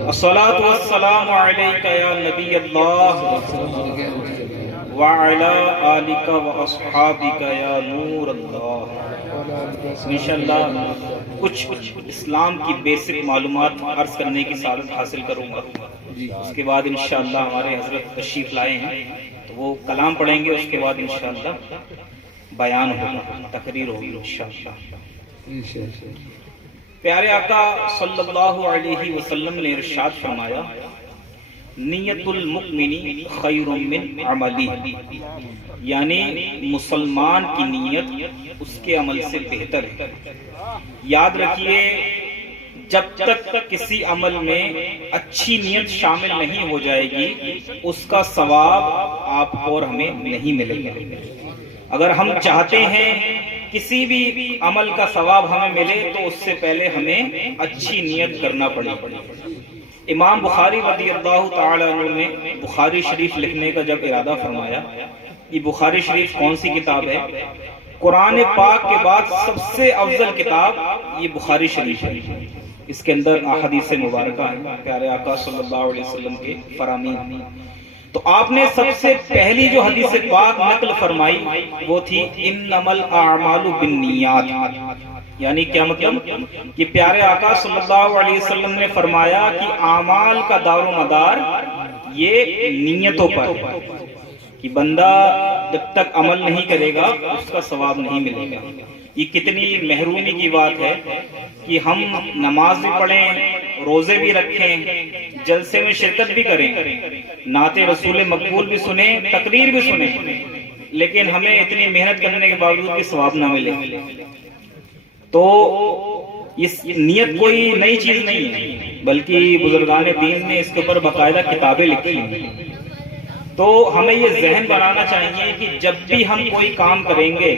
الصلاة والسلام علیک یا نبی اللہ وعلی آلک واصحابک یا نور اللہ۔ انشاءاللہ کچھ اسلام کی بیسک معلومات عرض کرنے کی سعادت حاصل کروں گا، اس کے بعد انشاءاللہ ہمارے حضرت تشریف لائے ہیں تو وہ کلام پڑھیں گے، اس کے بعد انشاءاللہ بیان ہوگا، تقریر ہوگی انشاءاللہ۔ پیارے آقا صلی اللہ علیہ وسلم نے ارشاد فرمایا، نیت المؤمن خیر من عملی، یعنی مسلمان کی نیت اس کے عمل سے بہتر ہے۔ یاد رکھیے، جب تک کسی عمل میں اچھی نیت شامل نہیں ہو جائے گی اس کا ثواب آپ کو اور ہمیں نہیں ملے گا۔ اگر ہم چاہتے ہیں کسی بھی عمل کا ثواب ہمیں ملے تو اس سے پہلے ہمیں اچھی نیت کرنا پڑے۔ امام بخاری رضی اللہ تعالی عنہ نے بخاری شریف لکھنے کا جب ارادہ فرمایا، یہ بخاری شریف کون سی کتاب ہے؟ قرآن پاک کے بعد سب سے افضل کتاب یہ بخاری شریف ہے۔ اس کے اندر احادیث مبارکہ ہیں پیارے آقا صلی اللہ علیہ وسلم کے فرامین۔ تو آپ نے سب سے پہلی جو حدیث پاک نقل فرمائی وہ تھی انما الاعمال بالنیات، یعنی کیا مطلب کہ پیارے آقا صلی اللہ علیہ وسلم نے فرمایا کہ اعمال کا دار و مدار یہ نیتوں پر، کہ بندہ جب تک عمل نہیں کرے گا اس کا ثواب نہیں ملے گا۔ یہ کتنی محرومی کی بات ہے کہ ہم نماز بھی پڑھیں، روزے بھی رکھیں، جلسے میں شرکت بھی کریں، نعت رسول مقبول بھی سنیں، تقریر بھی سنیں، لیکن ہمیں اتنی محنت کرنے کے باوجود بھی ثواب نہ ملے۔ تو اس نیت کوئی نئی چیز نہیں ہے، بلکہ بزرگان دین نے اس کے اوپر باقاعدہ کتابیں لکھی ہیں۔ تو ہمیں یہ ذہن بنانا چاہیے کہ جب بھی ہم کوئی کام کریں گے،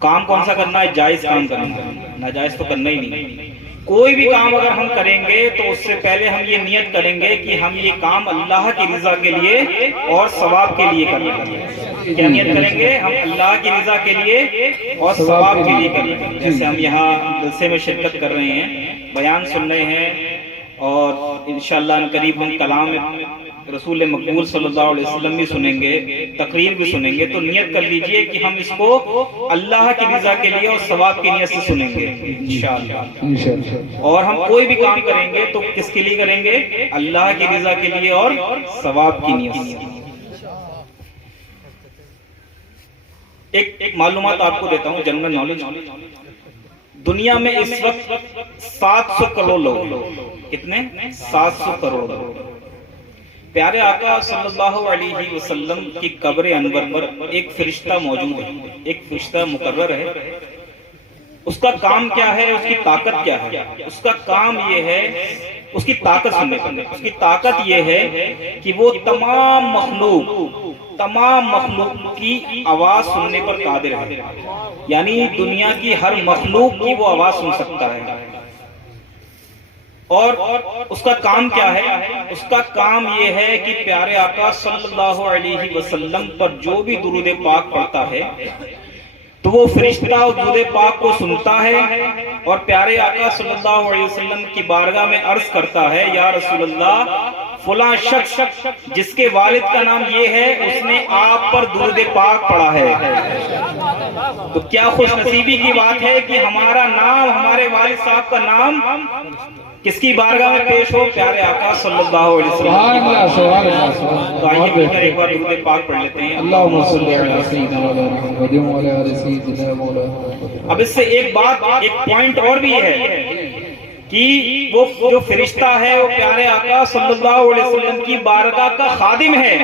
کام کون سا کرنا ہے؟ جائز کام کرنا ہے، ناجائز تو کرنا ہی نہیں۔ کوئی بھی کام اگر ہم کریں گے تو اس سے پہلے ہم یہ نیت کریں گے کہ ہم یہ کام اللہ کی رضا کے لیے اور ثواب کے لیے کریں گے۔ کیا نیت کریں گے؟ ہم اللہ کی رضا کے لیے اور ثواب کے لیے کریں گے۔ جیسے ہم یہاں جلسے میں شرکت کر رہے ہیں، بیان سن رہے ہیں، اور انشاءاللہ ان قریب ہم کلام رسول مقبول صلی اللہ علیہ وسلم بھی سنیں گے، تقریر بھی سنیں گے، تو نیت کر لیجئے کہ ہم اس کو اللہ کی رضا کے لیے اور ثواب کی نیت سے سنیں گے انشاءاللہ۔ اور ہم کوئی بھی کام کریں گے تو کس کے لیے کریں گے؟ اللہ کی رضا کے لیے اور ثواب کی نیت سے۔ ایک معلومات آپ کو دیتا ہوں، جنرل نالج۔ دنیا میں اس وقت 700 کروڑ لوگ، کتنے؟ 700 کروڑ لوگ۔ پیارے آقا صلی اللہ علیہ وسلم کی قبر انور پر ایک فرشتہ موجود ہے، ایک فرشتہ مقرر ہے۔ اس کا کام کیا ہے؟ اس کی طاقت کیا ہے؟ اس کا کام یہ ہے، اس کی طاقت سننے کا، اس کی طاقت یہ ہے کہ وہ تمام مخلوق کی آواز سننے پر قادر ہے، یعنی دنیا کی ہر مخلوق کی وہ آواز سن سکتا ہے۔ اور اس کا کام کیا ہے؟ اس کا کام یہ ہے کہ پیارے آقا صلی اللہ علیہ وسلم پر جو بھی درود پاک پڑھتا ہے تو وہ فرشتہ اس درود پاک کو سنتا ہے اور پیارے آقا صلی اللہ علیہ وسلم کی بارگاہ میں عرض کرتا ہے، یا رسول اللہ، فلاں شخص جس کے والد کا نام یہ ہے اس نے آپ پر درود پاک پڑھا ہے۔ تو کیا خوش نصیبی کی بات ہے کہ ہمارا نام، ہمارے والد صاحب کا نام کس کی بارگاہ میں پیش ہو؟ پیارے آقا صلی اللہ علیہ وسلم۔ تو آئیے مل کر ایک بار درود پاک پڑھ لیتے ہیں، اللہم صلی علی سیدنا محمد۔ اب اس سے ایک بات، ایک پوائنٹ اور بھی ہے کہ وہ جو فرشتہ ہے وہ پیارے آقا صلی اللہ علیہ وسلم کی بارگاہ کا خادم ہے۔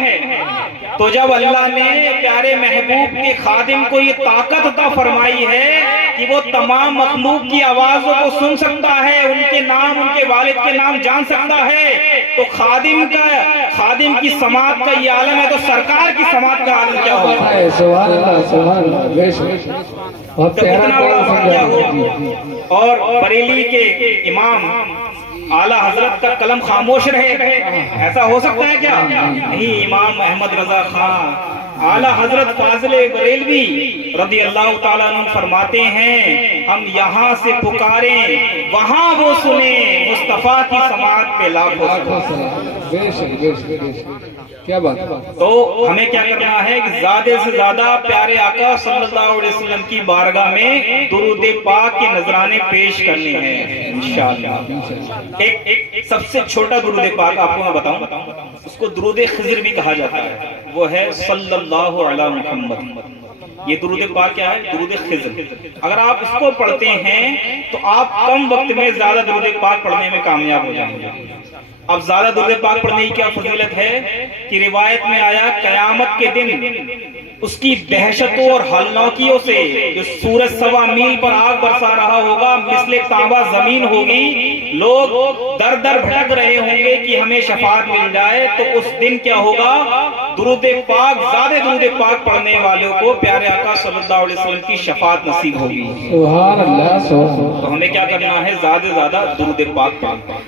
تو جب اللہ نے پیارے محبوب کے خادم کو یہ طاقت عطا فرمائی ہے کہ وہ تمام مخلوق کی آوازوں کو سن سکتا ہے، ان کے نام، ان کے والد کے نام جان سکتا ہے، تو خادم کی سماعت کا یہ عالم ہے، تو سرکار کی سماعت کا عالم کیا ہوگا؟ سبحان اللہ، سبحان اللہ، کتنا بڑا واقعہ ہو۔ اور بریلی کے امام اعلیٰ حضرت کا قلم خاموش رہے، ایسا ہو سکتا ہے کیا؟ نہیں، امام احمد رضا خان اعلیٰ حضرت فاضل بریلوی رضی اللہ تعالیٰ عنہ فرماتے ہیں، ہم یہاں سے پکاریں وہاں وہ سنے مصطفیٰ کی سماعت پہ لاکھوں لاکھوں سلام۔ سلام، بے شک بے شک بے شک، کیا بات ہے۔ تو ہمیں کیا کرنا ہے کہ زیادہ سے زیادہ پیارے آقا صلی اللہ علیہ وسلم کی بارگاہ میں درود پاک کے نذرانے پیش کرنے ہیں انشاءاللہ۔ ایک سب سے چھوٹا درود پاک آپ کو میں بتاؤں، اس کو درود خضر بھی کہا جاتا ہے، وہ ہے صلی اللہ علی محمد۔ یہ درود پاک کیا ہے؟ درود خضر۔ اگر آپ اس کو پڑھتے ہیں تو آپ کم وقت میں زیادہ درود پاک پڑھنے میں کامیاب ہو جائیں گے۔ اب زیادہ درود پاک پڑھنے کی کیا فضیلت ہے کہ روایت میں آیا قیامت کے دن اس کی دہشتوں اور ہولناکیوں سے جو سورج 1.25 میل پر آگ برسا رہا ہوگا، مثل تانبا زمین ہوگی، لوگ در در بھٹک رہے ہوں گے کہ ہمیں شفاعت مل جائے۔ تو اس دن کیا ہوگا؟ درود پاک، زیادہ درود پاک پڑھنے والوں کو پیارے آقا صلی اللہ علیہ وسلم کی شفاعت نصیب ہوگی۔ سبحان اللہ سبحان اللہ۔ تو ہمیں کیا کرنا ہے؟ زیادہ سے زیادہ درود پاک پڑھنا۔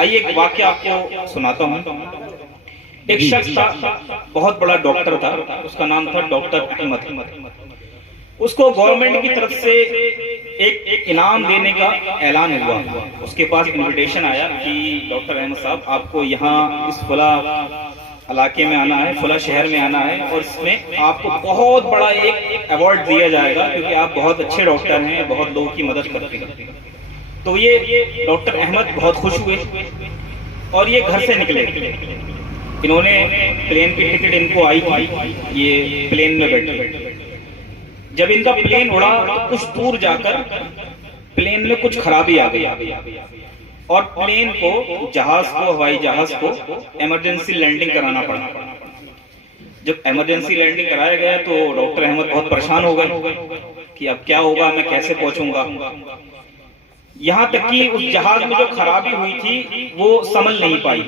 آئیے ایک واقعہ آپ کو سناتا ہوں۔ ایک شخص تھا، بہت بڑا ڈاکٹر تھا، اس کا نام تھا ڈاکٹر احمد۔ اس کو گورنمنٹ کی طرف سے ایک انعام دینے کا اعلان ہوا۔ اس کے پاس انویٹیشن آیا کہ ڈاکٹر احمد صاحب آپ کو یہاں اس فلاں علاقے میں آنا ہے، فلاں شہر میں آنا ہے، اور اس میں آپ کو بہت بڑا ایک ایوارڈ دیا جائے گا کیونکہ آپ بہت اچھے ڈاکٹر ہیں، بہت لوگوں کی مدد کرتے ہیں۔ تو یہ ڈاکٹر احمد بہت خوش ہوئے اور یہ گھر سے نکلے۔ انہوں نے پلین کی ٹکٹ ان کو آئی تھی، یہ پلین میں بیٹھے۔ جب ان کا پلین اڑا تو کچھ دور جا کر پلین میں کچھ خرابی آ گئی اور پلین کو، جہاز کو، ہوائی جہاز کو ایمرجنسی لینڈنگ کرانا پڑا۔ جب ایمرجنسی لینڈنگ کرایا گیا تو ڈاکٹر احمد بہت پریشان ہو گئے کہ اب کیا ہوگا، میں کیسے پہنچوں گا۔ یہاں تک کہ اس جہاز میں جو خرابی ہوئی تھی وہ سنبھل نہیں پائی،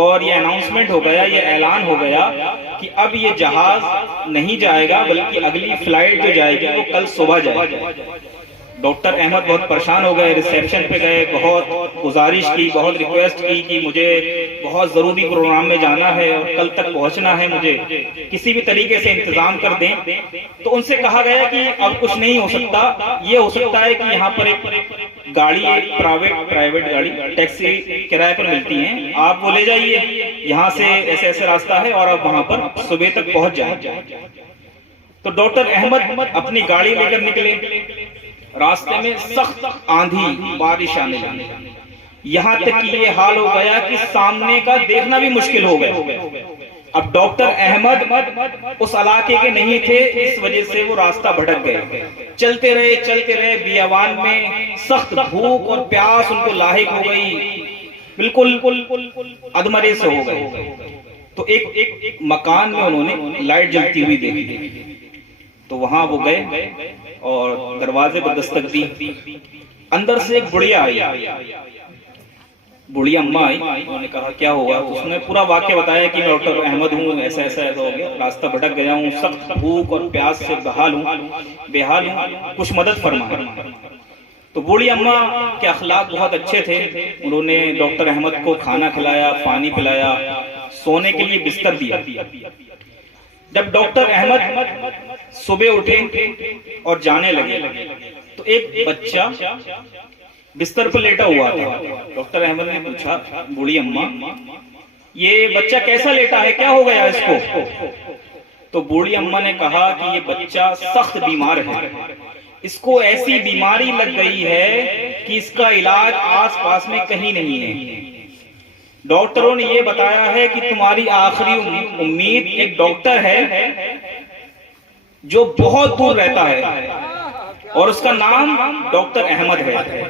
اور یہ اناؤنسمنٹ ہو گیا، یہ اعلان ہو گیا کہ اب یہ جہاز نہیں جائے گا بلکہ اگلی فلائٹ جو جائے گی وہ کل صبح جائے گی۔ ڈاکٹر احمد بہت پریشان ہو گئے، ریسیپشن پہ گئے، بہت گزارش کی، بہت ریکویسٹ کی کہ مجھے بہت ضروری پروگرام میں جانا ہے اور کل تک پہنچنا ہے، مجھے کسی بھی طریقے سے انتظام کر دیں۔ تو ان سے کہا گیا کہ اب کچھ نہیں ہو سکتا، یہ ہو سکتا ہے کہ یہاں پر ایک گاڑی، ایک پرائیویٹ گاڑی، ٹیکسی کرائے پر ملتی ہیں، آپ وہ لے جائیے، یہاں سے ایسے ایسے راستہ ہے اور آپ وہاں پر صبح تک پہنچ جائیں۔ تو ڈاکٹر احمد اپنی گاڑی لے کر نکلے۔ راستے میں سخت آندھی، بارش آنے لگی، یہاں تک کہ یہ حال ہو گیا کہ سامنے کا دیکھنا بھی مشکل ہو گیا۔ اب ڈاکٹر احمد اس علاقے کے نہیں تھے، اس وجہ سے وہ راستہ بھٹک گئے۔ چلتے رہے بیابان میں، سخت بھوک اور پیاس ان کو لاحق ہو گئی، بالکل ادمرے سے ہو گئے۔ تو ایک مکان میں انہوں نے لائٹ جلتی ہوئی دیکھی، تو وہاں وہ گئے اور دروازے پر دستک دی۔ اندر سے ایک بڑھیا آئی، بڑھیا اماں آئی، انہوں نے کہا کیا ہوا؟ اس نے پورا واقعہ بتایا کہ میں ڈاکٹر احمد ہوں، ایسا ایسا ہو گیا، راستہ بھٹک گیا ہوں، سخت بھوک اور پیاس سے بے حال ہوں، کچھ مدد فرما۔ تو بوڑھی اماں کے اخلاق بہت اچھے تھے، انہوں نے ڈاکٹر احمد کو کھانا کھلایا، پانی پلایا، سونے کے لیے بستر دیا۔ جب ڈاکٹر احمد صبح اٹھے اور جانے لگے تو ایک بچہ بستر پر لیٹا ہوا تھا۔ ڈاکٹر احمد نے پوچھا بوڑھی اماں یہ بچہ کیسا لیٹا ہے، کیا ہو گیا اس کو؟ تو بوڑھی اماں نے کہا کہ یہ بچہ سخت بیمار ہے، اس کو ایسی بیماری لگ گئی ہے کہ اس کا علاج آس پاس میں کہیں نہیں ہے۔ ڈاکٹروں نے یہ بتایا ہے کہ تمہاری آخری امید ایک ڈاکٹر ہے جو بہت دور رہتا ہے اور اس کا نام ڈاکٹر احمد ہے۔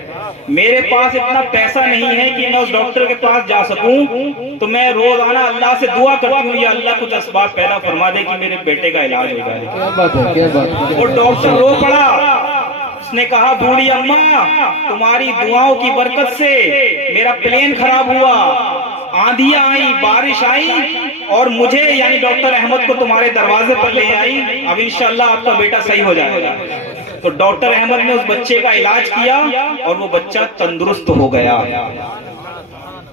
میرے پاس اتنا پیسہ نہیں ہے کہ میں اس ڈاکٹر کے پاس جا سکوں، تو میں روزانہ اللہ سے دعا کرتی ہوں یا اللہ کچھ اسباب پیدا فرما دے کہ میرے بیٹے کا علاج ہو جائے۔ کیا بات ہے، کیا بات ہے۔ وہ ڈاکٹر رو پڑا، اس نے کہا بوڑھی اماں تمہاری دعاؤں کی برکت سے میرا پلین خراب ہوا، آندھیاں آئی، بارش آئی اور مجھے یعنی ڈاکٹر احمد کو تمہارے دروازے پر لے آئی، اب انشاءاللہ آپ کا بیٹا صحیح ہو جائے گا۔ تو ڈاکٹر احمد نے اس بچے کا علاج کیا اور وہ بچہ تندرست ہو گیا۔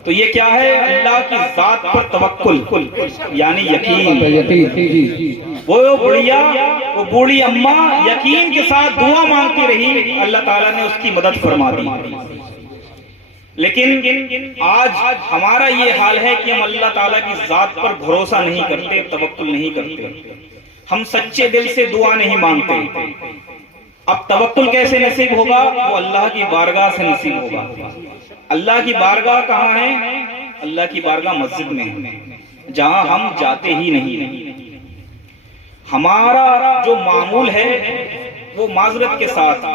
تو یہ کیا ہے؟ اللہ کی ذات پر توکل یعنی یقین۔ وہ بوڑھی اماں یقین کے ساتھ دعا مانگتی رہی، اللہ تعالیٰ نے اس کی مدد فرما دی۔ لیکن آج ہمارا یہ حال ہے کہ ہم اللہ تعالیٰ کی ذات پر بھروسہ نہیں کرتے، توکل نہیں کرتے، ہم سچے دل سے دعا نہیں مانگتے۔ اب توکل کیسے نصیب ہوگا؟ وہ اللہ کی بارگاہ سے نصیب ہوگا۔ اللہ کی بارگاہ کہاں ہے؟ اللہ کی بارگاہ مسجد میں ہے، جہاں ہم جاتے ہی نہیں۔ ہمارا جو معمول ہے وہ معذرت کے ساتھ،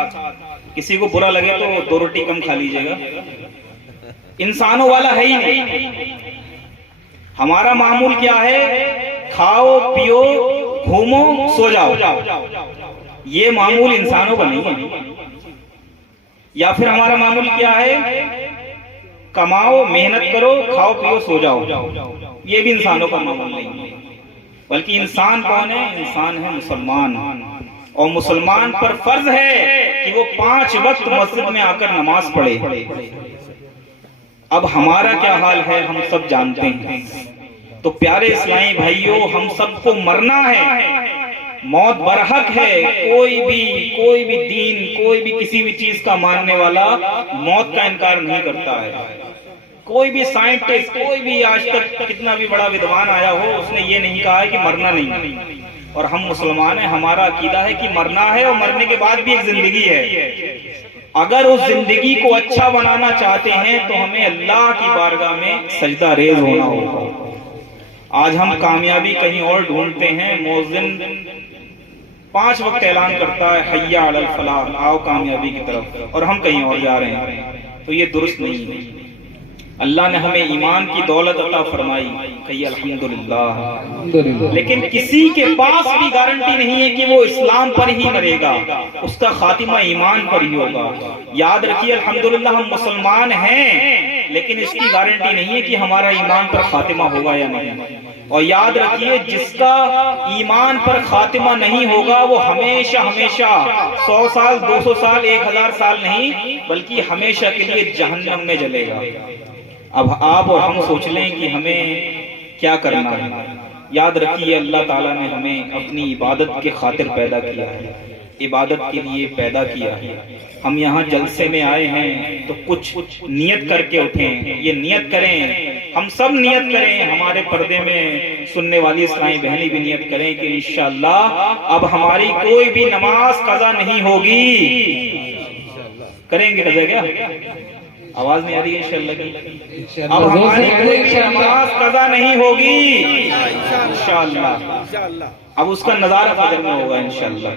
کسی کو برا لگے تو 2 روٹی کم کھا لیجئے گا، انسانوں والا ہے ہی نہیں۔ ہمارا معمول کیا ہے؟ کھاؤ پیو گھومو سو جاؤ۔ یہ معمول انسانوں کا نہیں ہے۔ یا پھر ہمارا معمول کیا ہے؟ کماؤ محنت کرو کھاؤ پیو سو جاؤ۔ یہ بھی انسانوں کا معمول نہیں ہے، بلکہ انسان کون ہے؟ انسان ہے مسلمان، اور مسلمان پر فرض ہے کہ وہ 5 وقت مسجد میں آ کر نماز پڑھے۔ اب ہمارا کیا حال ہے ہم سب جانتے ہیں۔ تو پیارے اسلامی بھائیوں، ہم سب کو مرنا ہے، موت برحق ہے۔ کوئی بھی دین، کوئی بھی کسی بھی چیز کا ماننے والا موت کا انکار نہیں کرتا ہے۔ کوئی بھی سائنٹسٹ، کوئی بھی آج تک کتنا بھی بڑا ودوان آیا ہو، اس نے یہ نہیں کہا ہے کہ مرنا نہیں۔ اور ہم مسلمان ہیں، ہمارا عقیدہ ہے کہ مرنا ہے، اور مرنے کے بعد بھی ایک زندگی ہے۔ اگر اس زندگی کو اچھا بنانا چاہتے ہیں تو ہمیں اللہ کی بارگاہ میں سجدہ ریز ہونا ہوگا۔ آج ہم کامیابی کہیں اور ڈھونڈتے ہیں۔ مؤذن 5 وقت اعلان کرتا ہے حی علی الفلاح، آؤ کامیابی کی طرف، اور ہم کہیں اور جا رہے ہیں، تو یہ درست نہیں ہے۔ اللہ نے ہمیں ایمان کی دولت عطا فرمائی، کہیے الحمدللہ، لیکن کسی کے پاس بھی گارنٹی نہیں ہے کہ وہ اسلام پر ہی مرے گا، اس کا خاتمہ ایمان پر ہی ہوگا۔ یاد رکھیے الحمدللہ ہم مسلمان ہیں، لیکن اس کی گارنٹی نہیں ہے کہ ہمارا ایمان پر خاتمہ ہوگا یا نہیں۔ اور یاد رکھیے جس کا ایمان پر خاتمہ نہیں ہوگا وہ ہمیشہ 100 سال 200 سال 1000 سال نہیں، بلکہ ہمیشہ کے لیے جہنم میں جلے گا۔ اب آپ اور ہم سوچ لیں کہ ہمیں کیا کرنا ہے۔ یاد رکھیے اللہ تعالیٰ نے ہمیں اپنی عبادت کے خاطر پیدا کیا ہے، عبادت کے لیے پیدا کیا ہے۔ ہم یہاں جلسے میں آئے ہیں تو کچھ نیت کر کے اٹھیں، یہ نیت کریں، ہم سب نیت کریں، ہمارے پردے میں سننے والی اسلامی بہنیں بھی نیت کریں کہ انشاءاللہ اب ہماری کوئی بھی نماز قضا نہیں ہوگی۔ کریں گے قضا؟ کیا آواز نہیں آ رہی ہے؟ انشاءاللہ کی اب ہماری کوئی بھی نماز قضا نہیں ہوگی انشاءاللہ۔ اب اس کا نظارہ فجر میں ہوگا انشاءاللہ،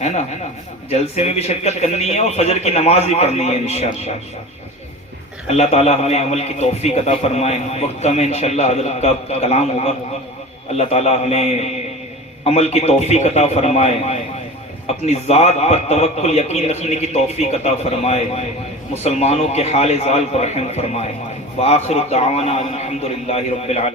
ہے نا؟ جلسے میں بھی شرکت کرنی ہے اور فجر کی نماز بھی پڑھنی ہے انشاءاللہ۔ اللہ تعالیٰ ہمیں عمل کی توفیق عطا فرمائے۔ وقت میں انشاءاللہ حضرت کا کلام ہوگا۔ اللہ تعالیٰ ہمیں عمل کی توفیق عطا فرمائے، اپنی ذات پر توکل یقین رکھنے کی توفیق عطا فرمائے، مسلمانوں کے حال زال پر رحم فرمائے۔ وآخر دعوانا الحمدللہ رب العالمین۔